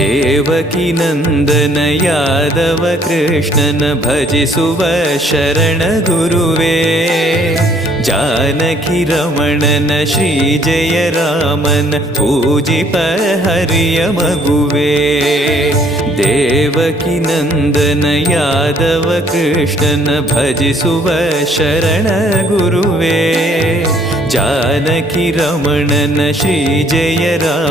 ದೇವಕಿ ನಂದನ ಯಾದವ ಕೃಷ್ಣನ ಭಜಿಸುವ ಶರಣ ಗುರುವೇ. ಜಾನಕಿ ರಮಣನ ಶ್ರೀ ಜಯ ರಾಮನ ಪೂಜಿಪ ಹರಿಯ ಮಗುವೇ. ದೇವಕಿ ನಂದನ ಯಾದವ ಕೃಷ್ಣನ ಭಜಿಸುವ ಶರಣ ಗುರುವೇ. ಜಾನಕಿ ರಮಣನ ಶ್ರೀ ಜಯ ರಾಮ